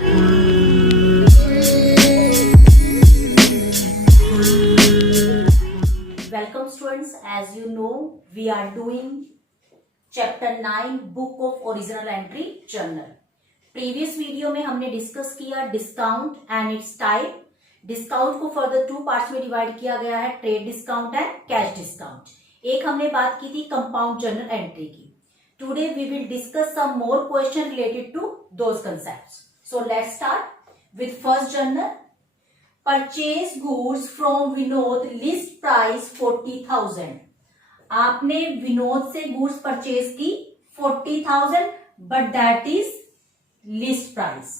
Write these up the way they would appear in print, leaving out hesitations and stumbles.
Welcome students, as you know we are doing chapter 9 book of original entry journal. Previous video में हमने discuss किया discount and its type. Discount को further two parts में divide किया गया है, trade discount and cash discount. एक हमने बात की थी कंपाउंड जर्नल एंट्री की. Today we will discuss some more question related to those concepts. So let's start with first journal. Purchase goods from Vinod, list price 40,000. आपने विनोद से गुड्स परचेज की 40,000 but that is list price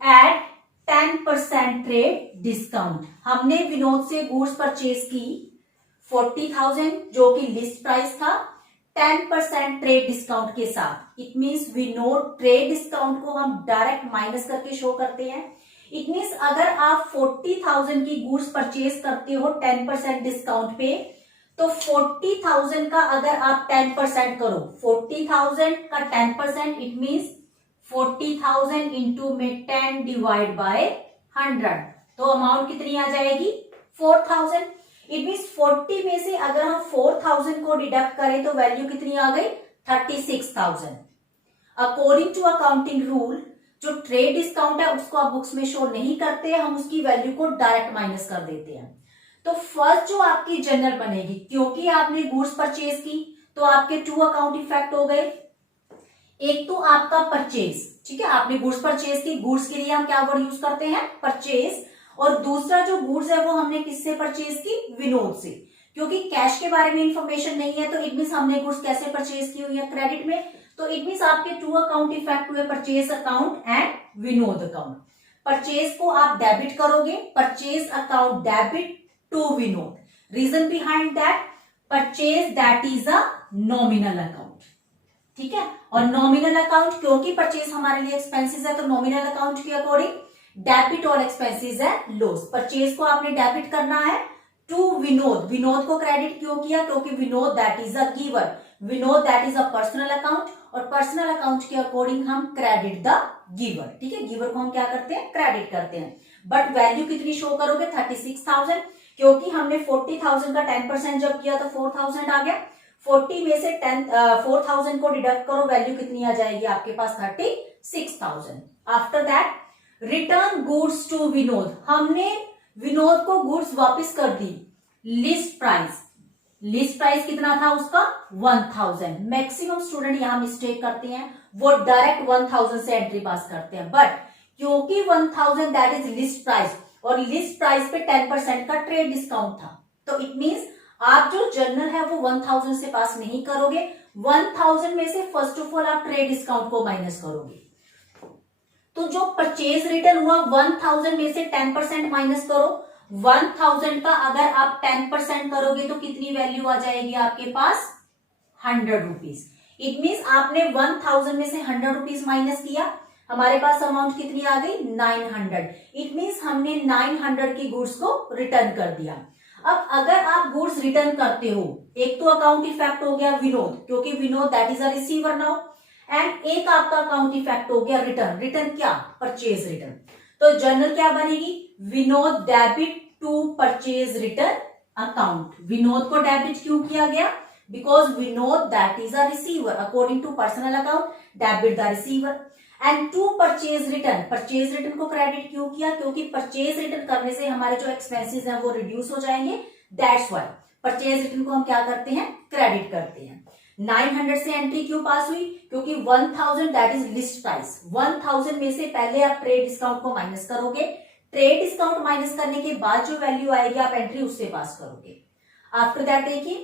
at 10% trade discount. हमने विनोद से goods purchase की 40,000 जो कि list price था, 10% trade discount के साथ. It means Vinod trade discount को हम डायरेक्ट माइनस करके शो करते हैं. इट मीन्स अगर आप 40,000 की गुड्स परचेज करते हो 10% डिस्काउंट पे, तो 40,000 का अगर आप 10% करो, 40,000 का 10% इट मीन्स 40,000 इंटू में 10 डिवाइड बाय 100, तो अमाउंट कितनी आ जाएगी 4,000. इट मीन्स 40 में से अगर हम 4,000 को डिडक्ट करें तो वैल्यू कितनी आ गई 36,000. अकॉर्डिंग टू अकाउंटिंग रूल जो ट्रेड डिस्काउंट है उसको आप बुक्स में शो नहीं करते, हम उसकी वैल्यू को डायरेक्ट माइनस कर देते हैं. तो फर्स्ट जो आपकी जर्नल बनेगी, क्योंकि आपने गुड्स परचेज की तो आपके टू अकाउंट इफेक्ट हो गए. एक तो आपका परचेज, ठीक है, आपने गुड्स परचेज की, गुड्स के लिए हम क्या वर्ड यूज करते हैं परचेज. और दूसरा जो गुड्स है वो हमने किससे परचेज की, विनोद से. क्योंकि कैश के बारे में इंफॉर्मेशन नहीं है तो इट मीन्स हमने गुड्स कैसे परचेज की हुई है, क्रेडिट में. तो इट मीन्स आपके टू अकाउंट इफेक्ट हुए, purchase account and Vinod account. Purchase को आप डेबिट करोगे, purchase account debit to Vinod. Reason behind that, purchase that is a nominal account, ठीक है. और नॉमिनल अकाउंट क्योंकि परचेज हमारे लिए एक्सपेंसेस है तो नॉमिनल अकाउंट के अकॉर्डिंग डेबिट और एक्सपेंसेस है लॉस. परचेज को आपने डेबिट करना है टू विनोद. विनोद को क्रेडिट क्यों किया, क्योंकि Vinod that is a giver, Vinod that is a personal account, और पर्सनल अकाउंट के अकॉर्डिंग हम क्रेडिट द गिवर, ठीक है. गिवर को हम क्या करते हैं, क्रेडिट करते हैं. बट वैल्यू कितनी शो करोगे 36,000, क्योंकि हमने 40,000 का 10% जब किया तो 4,000 आ गया. 40 में से 4,000 को डिडक्ट करो, वैल्यू कितनी आ जाएगी आपके पास 36,000. After that return goods to Vinod. हमने विनोद को गुड्स वापस कर दी. लिस्ट प्राइस, लिस्ट प्राइस कितना था उसका 1,000. मैक्सिमम स्टूडेंट यहां मिस्टेक करते हैं, वो डायरेक्ट 1,000 से एंट्री पास करते हैं. बट क्योंकि 1,000 दैट इज लिस्ट प्राइस और लिस्ट प्राइस पे 10% का ट्रेड डिस्काउंट था, तो इट मींस आप जो जर्नल है वो 1,000 से पास नहीं करोगे. 1,000 में से फर्स्ट ऑफ ऑल आप ट्रेड डिस्काउंट को माइनस करोगे. तो जो परचेज रिटर्न हुआ 1,000 में से 10% माइनस करो. 1,000 का अगर आप 10% करोगे तो कितनी वैल्यू आ जाएगी आपके पास 100 रुपीज. इट मीन्स आपने 1,000 में से 100 रुपीज माइनस किया, हमारे पास अमाउंट कितनी आ गई 900. इट मीन्स हमने 900 की गुड्स को रिटर्न कर दिया. अब अगर आप गुड्स रिटर्न करते हो, एक तो अकाउंट इफेक्ट हो गया विनोद, क्योंकि Vinod that is a receiver now, and एक आपका अकाउंट इफेक्ट हो गया रिटर्न. रिटर्न क्या, परचेज रिटर्न. तो जर्नल क्या बनेगी, Vinod debit to purchase return account. Vinod को डेबिट क्यों किया गया, because Vinod that is a receiver, according to personal account debit the receiver. And to purchase return, purchase return को क्रेडिट क्यों किया, क्योंकि परचेज रिटर्न करने से हमारे जो एक्सपेंसेस हैं वो रिड्यूस हो जाएंगे. दैट्स व्हाई परचेज रिटर्न को हम क्या करते हैं, क्रेडिट करते हैं. 900 से एंट्री क्यों पास हुई, क्योंकि 1,000 दैट इज लिस्ट प्राइस. 1,000 में से पहले आप ट्रेड डिस्काउंट को माइनस करोगे, ट्रेड डिस्काउंट माइनस करने के बाद जो वैल्यू आएगी आप एंट्री उससे पास करोगे. आफ्टर दैट देखिए,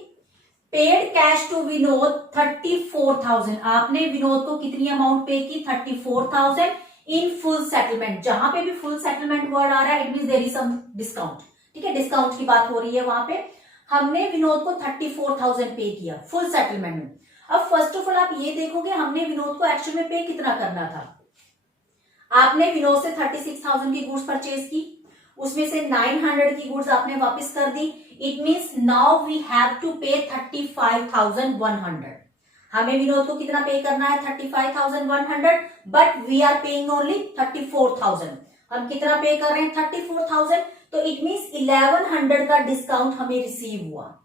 पेड कैश टू विनोद 34,000. आपने विनोद को कितनी अमाउंट पे की 34,000 इन फुल सेटलमेंट. जहां पे भी फुल सेटलमेंट वर्ड आ रहा है it means there is some discount, ठीक है, डिस्काउंट की बात हो रही है. वहां पे हमने विनोद को 34,000 पे किया फुल सेटलमेंट में. अब फर्स्ट ऑफ ऑल आप ये देखोगे हमने विनोद को एक्चुअल में पे कितना करना था. आपने विनोद से 36,000 की गुड्स परचेज की, उसमें से 900 की गुड्स आपने वापस कर दी. It means now we have to pay 35,100. हमें विनोद को कितना पे करना है 35,100. But we are paying only 34,000। हम कितना पे कर रहे हैं? 34,000। तो इट मीन्स 1100 का डिस्काउंट हमें रिसीव हुआ।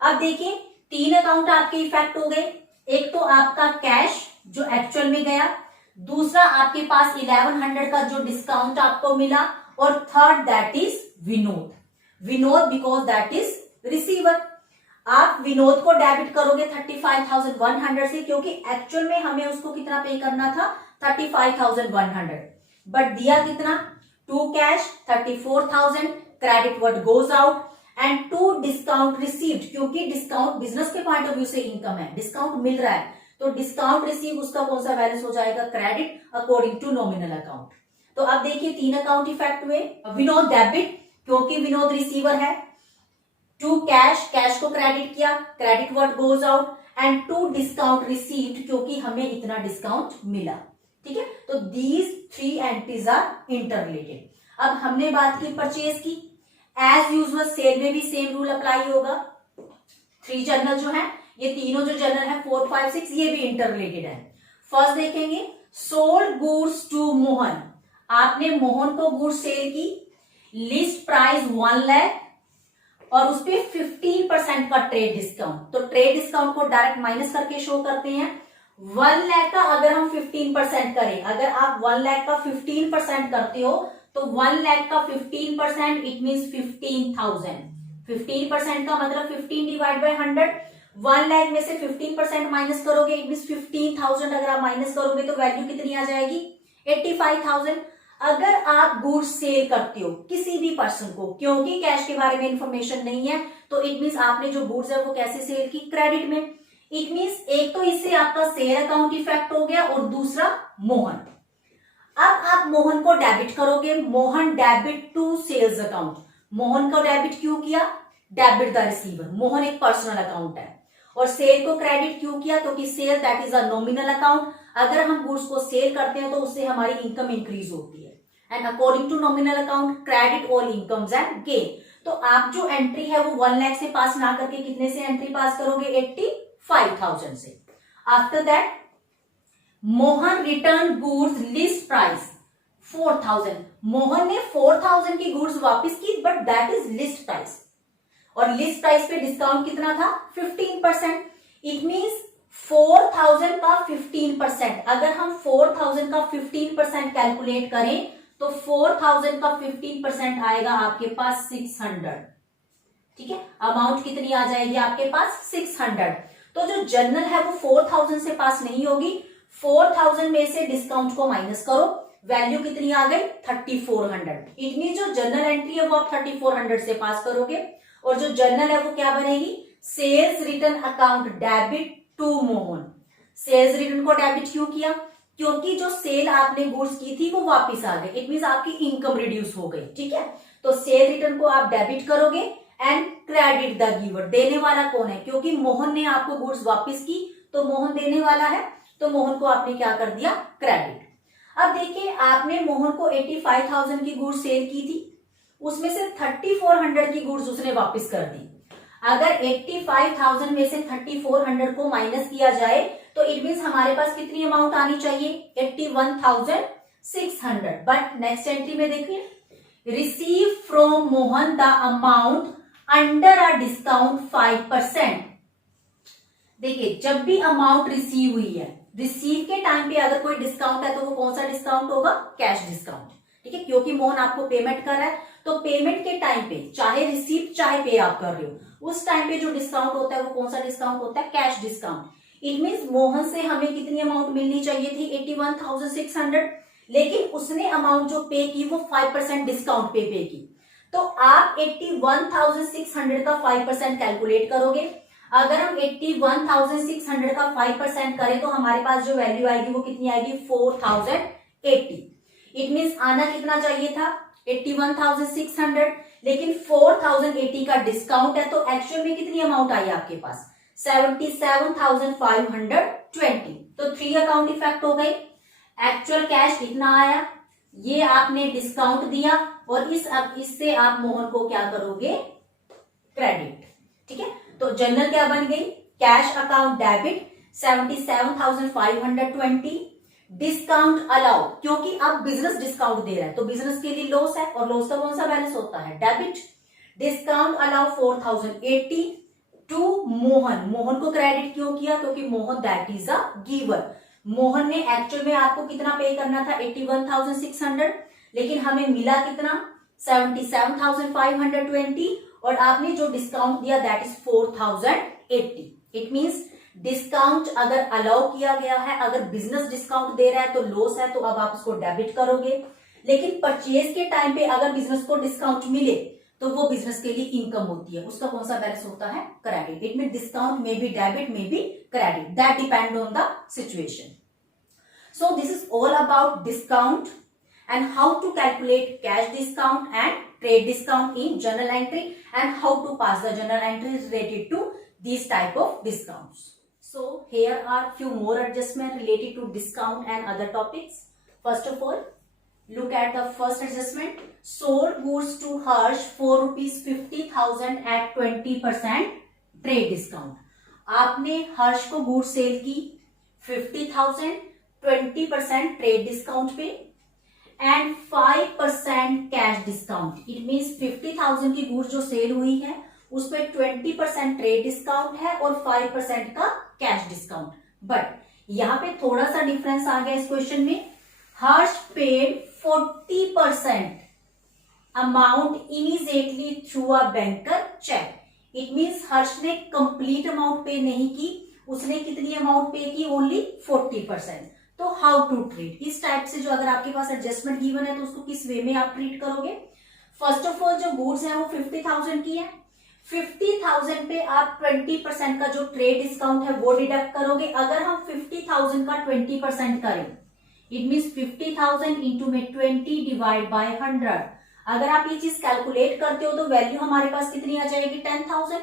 अब देखिए 3 अकाउंट आपके इफेक्ट हो गए। एक तो आपका कैश जो एक्चुअल में गया, दूसरा आपके पास 1100 का जो डिस्काउंट आपको मिला, और third that is Vinod. Vinod because that is receiver. आप विनोद को डेबिट करोगे 35,100 से, क्योंकि एक्चुअल में हमें उसको कितना पे करना था? 35,100, बट दिया कितना? 2 cash 34,000, credit what goes out and 2 discount received, क्योंकि डिस्काउंट बिजनेस के पॉइंट ऑफ व्यू से इनकम है, डिस्काउंट मिल रहा है, तो डिस्काउंट रिसीव उसका कौन सा बैलेंस हो जाएगा? Credit according to nominal account. तो अब देखिए 3 अकाउंट इफेक्ट हुए। विनोद डेबिट क्योंकि विनोद रिसीवर है, 2 कैश, कैश को क्रेडिट किया, credit what goes out, and 2 discount received क्योंकि हमें इतना डिस्काउंट मिला। ठीक है, तो these 3 entries are interrelated. अब हमने बात की परचेज की, एज यूजुअल सेल में भी सेम रूल अप्लाई होगा। 3 जर्नल जो है, ये तीनों जो जर्नल है 4, 5, 6, ये भी इंटर रिलेटेड है। फर्स्ट देखेंगे, सोल्ड गुड्स टू मोहन। आपने मोहन को गुड्स सेल की, लिस्ट प्राइस 1 लाख और उस पर 15% का ट्रेड डिस्काउंट। तो ट्रेड डिस्काउंट को डायरेक्ट माइनस करके शो करते हैं। 1 लाख का अगर हम 15% करें, अगर आप 1 लाख का 15% करते हो तो 1 लाख का 15% इट मीन्स 15,000। 15% का मतलब 15 डिवाइड बाय 100। 1 लाख में से 15% माइनस करोगे इट मीन्स 15,000। अगर आप माइनस करोगे तो वैल्यू कितनी आ जाएगी? 85,000। अगर आप गुड्स सेल करते हो किसी भी पर्सन को, क्योंकि कैश के बारे में इंफॉर्मेशन नहीं है, तो इट मीन्स आपने जो गुड्स है वो कैसे सेल की? क्रेडिट में। इट मीन्स एक तो इससे आपका सेल अकाउंट इफेक्ट हो गया और दूसरा मोहन। अब आप मोहन को डेबिट करोगे, Mohan debit to sales account. Mohan को डेबिट क्यों किया? Debit the receiver. मोहन एक पर्सनल अकाउंट है। और सेल को क्रेडिट क्यों किया? क्योंकि sale that is a nominal account. अगर हम गुड्स को सेल करते हैं तो उससे हमारी इनकम इंक्रीज होती है, and according to nominal account credit all incomes and gain. तो आप जो एंट्री है वो 1 लाख से पास ना करके कितने से एंट्री पास करोगे? 85,000 से। After that Mohan return goods list price 4,000। Mohan ने 4,000 की गुड्स वापस की, but that is list price, और लिस्ट प्राइस पे डिस्काउंट कितना था? 15%। इट मीन्स 4,000 का 15%। अगर हम 4,000 का 15% कैलकुलेट करें तो 4,000 का 15% आएगा आपके पास 600। ठीक है, अमाउंट कितनी आ जाएगी आपके पास? 600। तो जो जर्नल है वो 4,000 से पास नहीं होगी। 4,000 में से डिस्काउंट को माइनस करो, वैल्यू कितनी आ गई? 3,400। इट मीन जो जर्नल एंट्री है वो आप 3,400 से पास करोगे, और जो जर्नल है वो क्या बनेगी? Sales return account debit to Mohan. Sales return को डेबिट क्यों किया? क्योंकि जो सेल आपने गुड्स की थी वो वापस आ गई। इट मीन्स आपकी इनकम रिड्यूस हो गई। ठीक है, तो सेल रिटर्न को आप डेबिट करोगे एंड क्रेडिट द गिवर। देने वाला कौन है? क्योंकि मोहन ने आपको गुड्स वापस की तो मोहन देने वाला है, तो मोहन को आपने क्या कर दिया? क्रेडिट। अब देखिए आपने मोहन को 85,000 की गुड्स सेल की थी, उसमें से 3,400 की गुड्स उसने वापस कर दी। अगर 85,000 में से 3,400 को माइनस किया जाए तो इट मीन्स हमारे पास कितनी अमाउंट आनी चाहिए? 81,600। बट नेक्स्ट एंट्री में देखिए, receive from Mohan the amount under a discount 5%। देखिए जब भी अमाउंट रिसीव हुई है, रिसीव के टाइम पे अगर कोई डिस्काउंट है तो वो कौन सा डिस्काउंट होगा? Cash discount. ठीक है, क्योंकि मोहन आपको पेमेंट कर रहा है, तो पेमेंट के टाइम पे चाहे रिसीव चाहे पे आप कर रहे हो, उस टाइम पे जो डिस्काउंट होता है वो कौन सा डिस्काउंट होता है? Cash discount. It means Mohan से हमें कितनी अमाउंट मिलनी चाहिए थी? 81,600, लेकिन उसने अमाउंट जो पे की वो 5% डिस्काउंट पे की। तो आप 81,600 का 5% कैलकुलेट करोगे। अगर हम 81,600 का 5% करें तो हमारे पास जो वैल्यू आएगी वो कितनी आएगी? 4,080। इट मीन्स आना कितना चाहिए था? 81,600, लेकिन 4,080 का डिस्काउंट है, तो एक्चुअल में कितनी अमाउंट आई आपके पास? 77,520। तो 3 अकाउंट इफेक्ट हो गए। एक्चुअल कैश कितना आया, ये आपने डिस्काउंट दिया, और इससे आप मोहन को क्या करोगे? क्रेडिट। ठीक है, तो जर्नल क्या बन गई? Cash account debit 77,520, discount allow, क्योंकि अब बिजनेस डिस्काउंट दे रहा है तो बिजनेस के लिए लॉस है, और लॉस का कौन सा बैलेंस होता है, debit. Discount allow 4080 to Mohan, Mohan को क्रेडिट क्यों किया, क्योंकि Mohan that is a giver. Mohan ने एक्चुअल में आपको कितना पे करना था, 81,600, लेकिन हमें मिला कितना, 77,520, और आपने जो डिस्काउंट दिया that is 4080। It means discount अगर अलाउ किया गया है, अगर बिजनेस डिस्काउंट दे रहा है तो लॉस है, तो अब आप उसको डेबिट करोगे। लेकिन परचेज के टाइम पे अगर बिजनेस को डिस्काउंट मिले तो वो बिजनेस के लिए इनकम होती है, उसका कौन सा बैलेंस होता है, credit. It mean discount maybe debit, maybe credit, that depend on the situation. So this is all about discount and how to calculate cash discount and trade discount in journal entry, and how to pass the journal entries related to these type of discounts. So here are few more adjustment related to discount and other topics. First of all, look at the first adjustment. Sold goods to Harsh for ₹50,000 at 20% trade discount. आपने हर्ष को good cell की 50,000 20% trade discount पे and 5% cash discount. It means 50,000 की goods जो cell हुई है उस पर 20% ट्रेड डिस्काउंट है और 5% का कैश डिस्काउंट। बट यहां पे थोड़ा सा डिफरेंस आ गया इस क्वेश्चन में। Harsh paid 40% amount immediately through a banker cheque. It means Harsh ने कंप्लीट अमाउंट पे नहीं की, उसने कितनी अमाउंट पे की, ओनली 40%। तो हाउ टू ट्रीट, इस टाइप से जो अगर आपके पास एडजस्टमेंट गिवन है तो उसको किस वे में आप ट्रीट करोगे। फर्स्ट ऑफ ऑल जो गुड्स है वो 50,000 की है, 50,000 पे आप 20% का जो ट्रेड डिस्काउंट है वो डिडक्ट करोगे। अगर हम 50,000 का 20% करें, इट मीन्स 50,000 इंटू में 20 डिवाइड बाय 100। अगर आप ये चीज कैलकुलेट करते हो तो वैल्यू हमारे पास कितनी आ जाएगी, 10,000।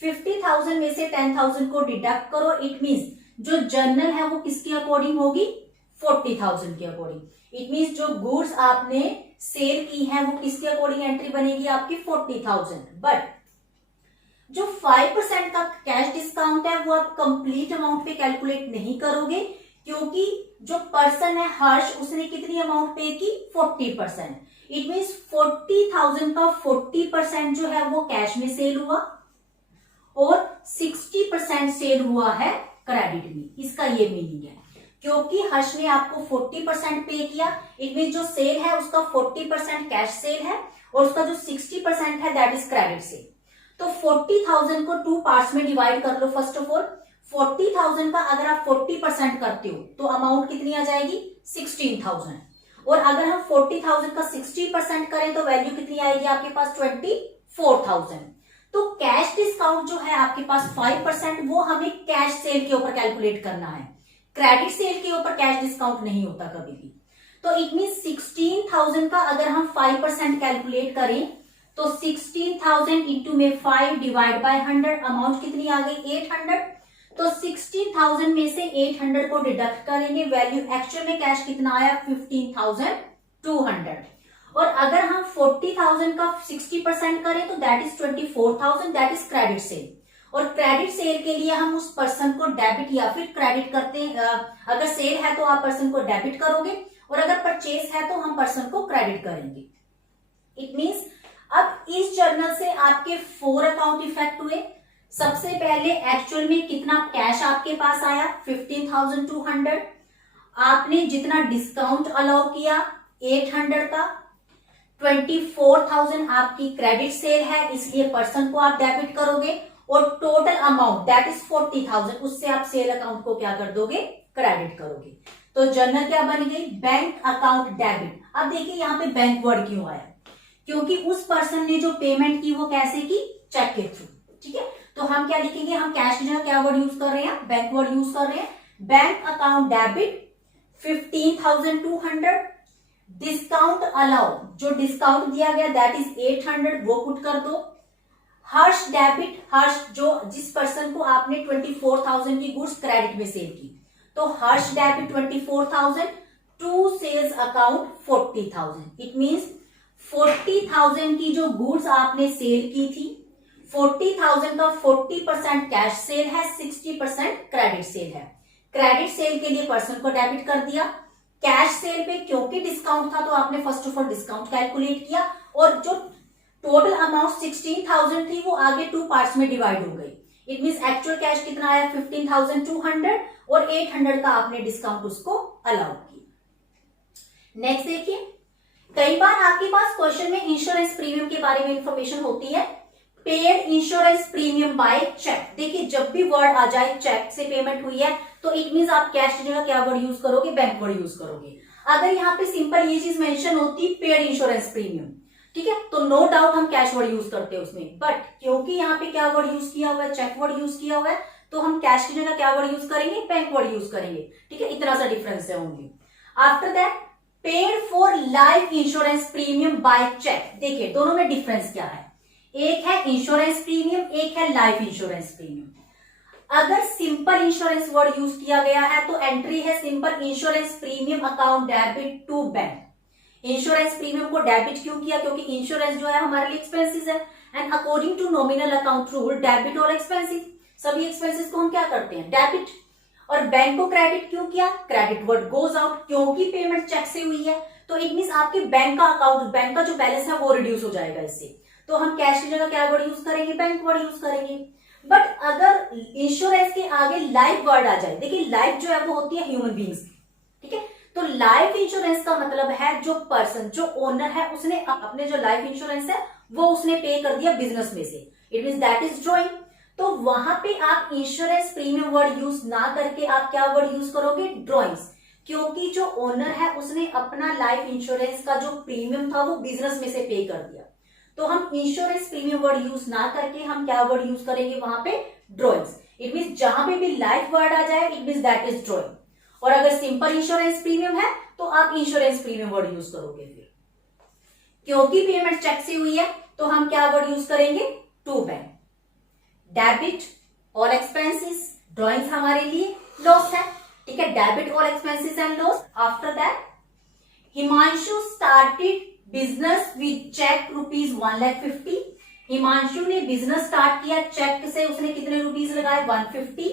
50,000 में से 10,000 को डिडक्ट करो, इट मीन्स जो जर्नल है वो किसके अकॉर्डिंग होगी, 40,000 के अकॉर्डिंग। इट मीन्स जो गुड्स आपने सेल की है वो किसके अकॉर्डिंग एंट्री बनेगी, आपकी 40,000। बट जो 5% का कैश डिस्काउंट है वो आप कंप्लीट अमाउंट पे कैलकुलेट नहीं करोगे, क्योंकि जो पर्सन है हर्ष उसने कितनी अमाउंट पे की, 40%। इट मीन्स 40,000 का 40% जो है वो कैश में सेल हुआ और 60% सेल हुआ है क्रेडिट में। इसका ये मीनिंग है, क्योंकि हर्ष ने आपको 40% पे किया, इट मीन जो सेल है उसका 40% कैश सेल है और उसका जो 60% है दैट इज क्रेडिट सेल। तो 40,000 को 2 पार्ट्स में डिवाइड कर लो। फर्स्ट ऑफ ऑल 40,000 का अगर आप 40% करते हो तो अमाउंट कितनी आ जाएगी, 16,000। और अगर हम 40,000 का 60% करें तो वैल्यू कितनी आएगी आपके पास, 24,000। तो कैश डिस्काउंट जो है आपके पास 5%, वो हमें कैश सेल के ऊपर कैलकुलेट करना है, क्रेडिट सेल के ऊपर कैश डिस्काउंट नहीं होता कभी भी। तो इट मीन 16,000 का अगर हम 5% कैलकुलेट करें तो 16,000 इंटू में 5 डिवाइड बाय 100, अमाउंट कितनी आ गई, 800। तो 16,000 में से 800 को डिडक्ट करेंगे, वैल्यू एक्चुअल में कैश कितना आया, 15,200। और अगर हम 40,000 का 60% करें तो that is 24,000, that is credit sale. और क्रेडिट सेल के लिए हम उस पर्सन को डेबिट या फिर क्रेडिट करते हैं। अगर सेल है तो आप पर्सन को डेबिट करोगे और अगर परचेज है तो हम पर्सन को क्रेडिट करेंगे। इट मीन्स अब इस जर्नल से आपके 4 अकाउंट इफेक्ट हुए। सबसे पहले एक्चुअल में कितना कैश आपके पास आया, 15,200। आपने जितना डिस्काउंट अलाउ किया 800 का, 24,000 आपकी क्रेडिट सेल है इसलिए पर्सन को आप डेबिट करोगे, और टोटल अमाउंट दैट इज 40,000, उससे आप सेल अकाउंट को क्या कर दोगे, क्रेडिट करोगे। तो जर्नल क्या बन गई, बैंक अकाउंट डेबिट। अब देखिए यहाँ पे बैंक वर्ड क्यों आया, क्योंकि उस पर्सन ने जो पेमेंट की वो कैसे की, चेक के थ्रू। ठीक है, तो हम क्या लिखेंगे, हम कैश की जगह क्या वर्ड यूज कर रहे हैं, बैंक वर्ड यूज कर रहे हैं। Bank account debit 15,200, discount allow जो डिस्काउंट दिया गया दैट इज 800, वो पुट कर दो। हर्ष डेबिट, हर्ष जो जिस पर्सन को आपने 24,000 की गुड्स क्रेडिट में सेल की, तो Harsh debit 24,000 to sales account 40,000। इट मीन्स 40,000 की जो गुड्स आपने सेल की थी, 40,000 का 40% कैश सेल है, 60% क्रेडिट सेल है। क्रेडिट सेल के लिए पर्सन को डेबिट कर दिया। कैश सेल पे क्योंकि डिस्काउंट था तो आपने first of all discount calculate किया, और जो टोटल अमाउंट 16,000 थी वो आगे 2 पार्ट्स में डिवाइड हो गई। इट मींस एक्चुअल कैश कितना आया 15,200 और 800 का आपने डिस्काउंट उसको अलाउ किया। नेक्स्ट देखिए, कई बार आपके पास क्वेश्चन में इंश्योरेंस प्रीमियम के बारे में इंफॉर्मेशन होती है। Paid insurance premium by cheque. देखिए जब भी वर्ड आ जाए चेक से पेमेंट हुई है तो इट मींस आप कैश की जगह क्या वर्ड यूज करोगे, बैंक वर्ड यूज करोगे। अगर यहाँ पे सिंपल ये चीज मेंशन होती पेड इंश्योरेंस प्रीमियम, ठीक है, तो नो डाउट हम कैश वर्ड यूज करते हैं उसमें, बट क्योंकि यहाँ पे क्या वर्ड यूज किया हुआ है, चेक वर्ड यूज किया हुआ है, तो हम कैश की जगह क्या वर्ड यूज करेंगे, बैंक वर्ड यूज करेंगे। ठीक है, इतना सा डिफरेंस है only. After that paid for life insurance premium by cheque. देखिए दोनों में डिफरेंस क्या है, एक है इंश्योरेंस प्रीमियम, एक है लाइफ इंश्योरेंस प्रीमियम। अगर सिंपल इंश्योरेंस वर्ड यूज किया गया है तो एंट्री है simple insurance premium account debit to bank. Insurance premium को डेबिट क्यों किया, क्योंकि इंश्योरेंस जो है हमारे लिए एक्सपेंसेस है, and according to nominal account rule debit और एक्सपेंसिव, सभी एक्सपेंसेस को हम क्या करते हैं, डेबिट। और बैंक को क्रेडिट क्यों किया, क्रेडिट वर्ड गोज आउट, क्योंकि पेमेंट चेक से हुई है तो इट मींस आपके बैंक का अकाउंट, बैंक का जो बैलेंस है वो रिड्यूस हो जाएगा इससे, तो हम कैश की जगह क्या वर्ड यूज करेंगे, बैंक वर्ड यूज करेंगे। बट अगर इंश्योरेंस के आगे लाइफ वर्ड आ जाए, देखिए लाइफ जो है वो होती है ह्यूमन बींग्स, ठीक है, तो लाइफ इंश्योरेंस का मतलब है जो पर्सन, जो ओनर है, उसने अपने जो लाइफ इंश्योरेंस है वो उसने पे कर दिया बिजनेस में से, it means that is drawing. तो वहां पे आप इंश्योरेंस प्रीमियम वर्ड यूज ना करके आप क्या वर्ड यूज करोगे, ड्रॉइंग्स, क्योंकि जो ओनर है उसने अपना लाइफ इंश्योरेंस का जो प्रीमियम था वो बिजनेस में से पे कर दिया, तो हम इंश्योरेंस प्रीमियम वर्ड यूज ना करके हम क्या वर्ड यूज करेंगे वहां पे, ड्रॉइंग्स। इट मींस जहां पे भी लाइफ वर्ड आ जाए it means that is drawing. और अगर सिंपल इंश्योरेंस प्रीमियम है तो आप इंश्योरेंस प्रीमियम वर्ड यूज करोगे। फिर क्योंकि पेमेंट चेक से हुई है तो हम क्या वर्ड यूज करेंगे, to bank. Debit all expenses, drawings हमारे लिए लॉस है, ठीक है, debit all expenses and loss. After that Himanshu started business with cheque ₹1,50,000। Himanshu ने बिजनेस स्टार्ट किया चेक से, उसने कितने रुपीज लगाए, 150,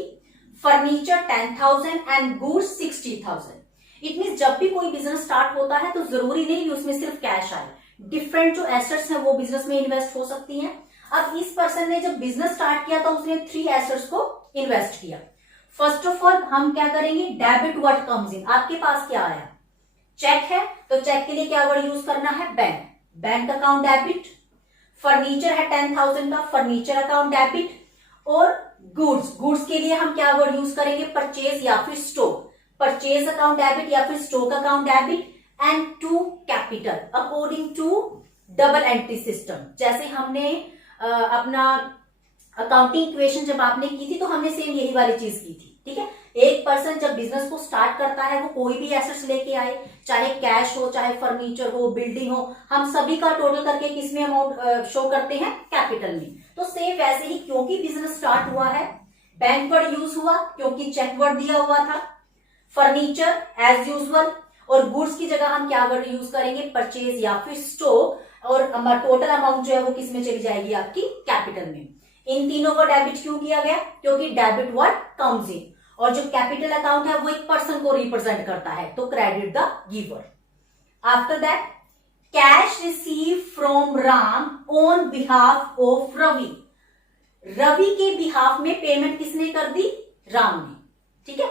furniture 10,000 and goods 60,000। It means जब भी कोई बिजनेस स्टार्ट होता है तो जरूरी नहीं कि उसमें सिर्फ कैश आए, डिफरेंट जो एसेट्स हैं वो बिजनेस में इन्वेस्ट हो सकती हैं। अब इस पर्सन ने जब बिजनेस स्टार्ट किया तो उसने 3 एसेट्स को इन्वेस्ट किया। फर्स्ट ऑफ ऑल हम क्या करेंगे, डेबिट व्हाट कम्स इन, आपके पास क्या आया, चेक है, तो चेक के लिए क्या वर्ड यूज करना है, bank, bank account debit. Furniture है 10,000 का, फर्नीचर अकाउंट डेबिट। और गुड्स, गुड्स के लिए हम क्या वर्ड यूज करेंगे, परचेज या फिर स्टॉक, परचेज अकाउंट डेबिट या फिर stock account debit. And to capital according to double entry system, जैसे हमने अपना अकाउंटिंग इक्वेशन जब आपने की थी तो हमने सेम यही वाली चीज की थी, ठीक है। एक पर्सन जब बिजनेस को स्टार्ट करता है वो कोई भी एसेट्स लेके आए, चाहे कैश हो, चाहे फर्नीचर हो, बिल्डिंग हो, हम सभी का टोटल करके किसमें अमाउंट शो करते हैं, कैपिटल में। तो सेम वैसे ही क्योंकि बिजनेस स्टार्ट हुआ है बैंक वर्ड यूज हुआ, क्योंकि चेक वर्ड दिया हुआ था, फर्नीचर एज यूजुअल, और गुड्स की जगह हम क्या वर्ड यूज करेंगे, परचेज या फिर स्टॉक, और टोटल अमाउंट जो है वो किस में चली जाएगी, आपकी कैपिटल में। इन तीनों को डेबिट क्यों किया गया, क्योंकि डेबिट वर्ड कम्स इन, और जो कैपिटल अकाउंट है वो एक पर्सन को रिप्रेजेंट करता है, तो credit the giver. After that cash receive from Ram on behalf of Ravi. Ravi के बिहाफ में पेमेंट किसने कर दी, राम ने, ठीक है।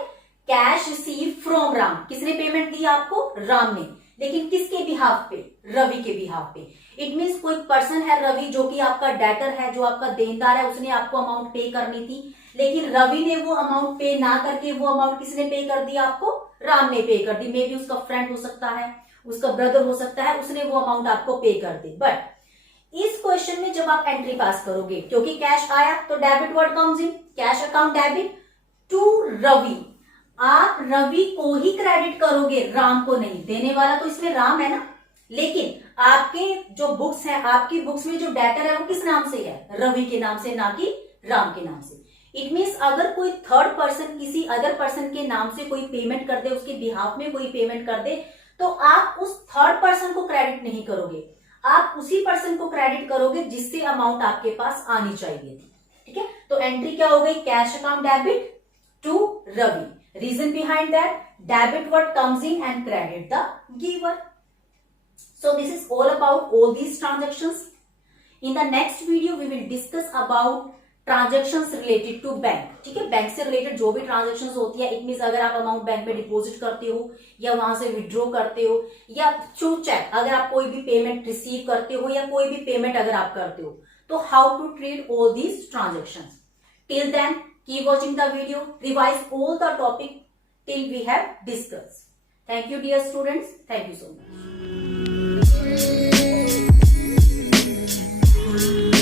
कैश रिसीव फ्रॉम राम, किसने पेमेंट दी आपको, राम ने, लेकिन किसके बिहाफ पे, रवि के बिहाफ पे। इट मींस कोई पर्सन है रवि जो कि आपका डेटर है, जो आपका देनदार है, उसने आपको अमाउंट पे करनी थी, लेकिन रवि ने वो अमाउंट पे ना करके वो अमाउंट किसने पे कर दी आपको, राम ने पे कर दी। मे बी उसका फ्रेंड हो सकता है, उसका ब्रदर हो सकता है, उसने वो अमाउंट आपको पे कर दी। बट इस क्वेश्चन में जब आप एंट्री पास करोगे, क्योंकि कैश आया तो debit word comes in, cash account debit to Ravi, आप रवि को ही क्रेडिट करोगे, राम को नहीं। देने वाला तो इसमें राम है ना, लेकिन आपके जो बुक्स है, आपकी बुक्स में जो डेटर है वो किस नाम से है, रवि के नाम से, ना कि राम के नाम से। इट मींस अगर कोई थर्ड पर्सन किसी अदर पर्सन के नाम से कोई पेमेंट कर दे, उसके बिहाफ में कोई पेमेंट कर दे, तो आप उस थर्ड पर्सन को क्रेडिट नहीं करोगे, आप उसी पर्सन को क्रेडिट करोगे जिससे अमाउंट आपके पास आनी चाहिए थी, ठीक है। तो एंट्री क्या हो गई, cash account debit to Ravi. Reason behind that, debit what comes in and credit the giver. So this is all about all these transactions. In the next video we will discuss about transactions related to bank. ठीक है, bank से related जो भी transactions होती है, it means अगर आप amount bank में डिपॉजिट करते हो या वहां से विड्रॉ करते हो या थ्रू चेक अगर आप कोई भी पेमेंट रिसीव करते हो या कोई भी पेमेंट अगर आप करते हो, तो how to treat all these transactions. Till then keep watching the video, revise all the topic till we have discussed. Thank you dear students. Thank you so much.